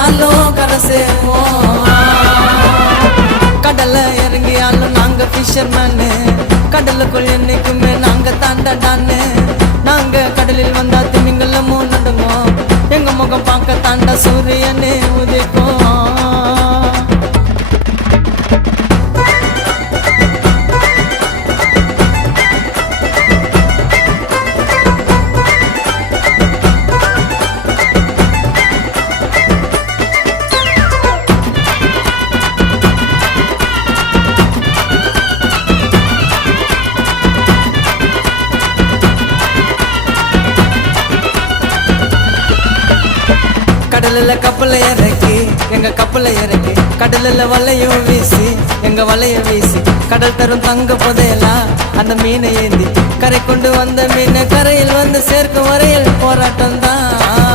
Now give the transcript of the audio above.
கடந்தாலும் கரை சேருவோம். கடல்ல இறங்கியாலும் நாங்க ஃபிஷர்மேனு, கடலுக்குள் என்னைக்குமே நாங்க தாண்டடான்னு. நாங்க கடலில் வந்தா திமிங்கலமும் நடுங்கும், எங்க முகம் பார்க்க தாண்டா சூரியனே உதிக்கும். கடலில் கப்பலை இறக்கி எங்க கப்பலை இறக்கி, கடலில் வலையும் வீசி எங்க வலைய வீசி, கடல் தரும் தங்க புதையலா அந்த மீனை ஏந்தி, கரை கொண்டு வந்த மீனை கரையில் வந்து சேர்க்கும் வரையில் போராட்டம் தான்.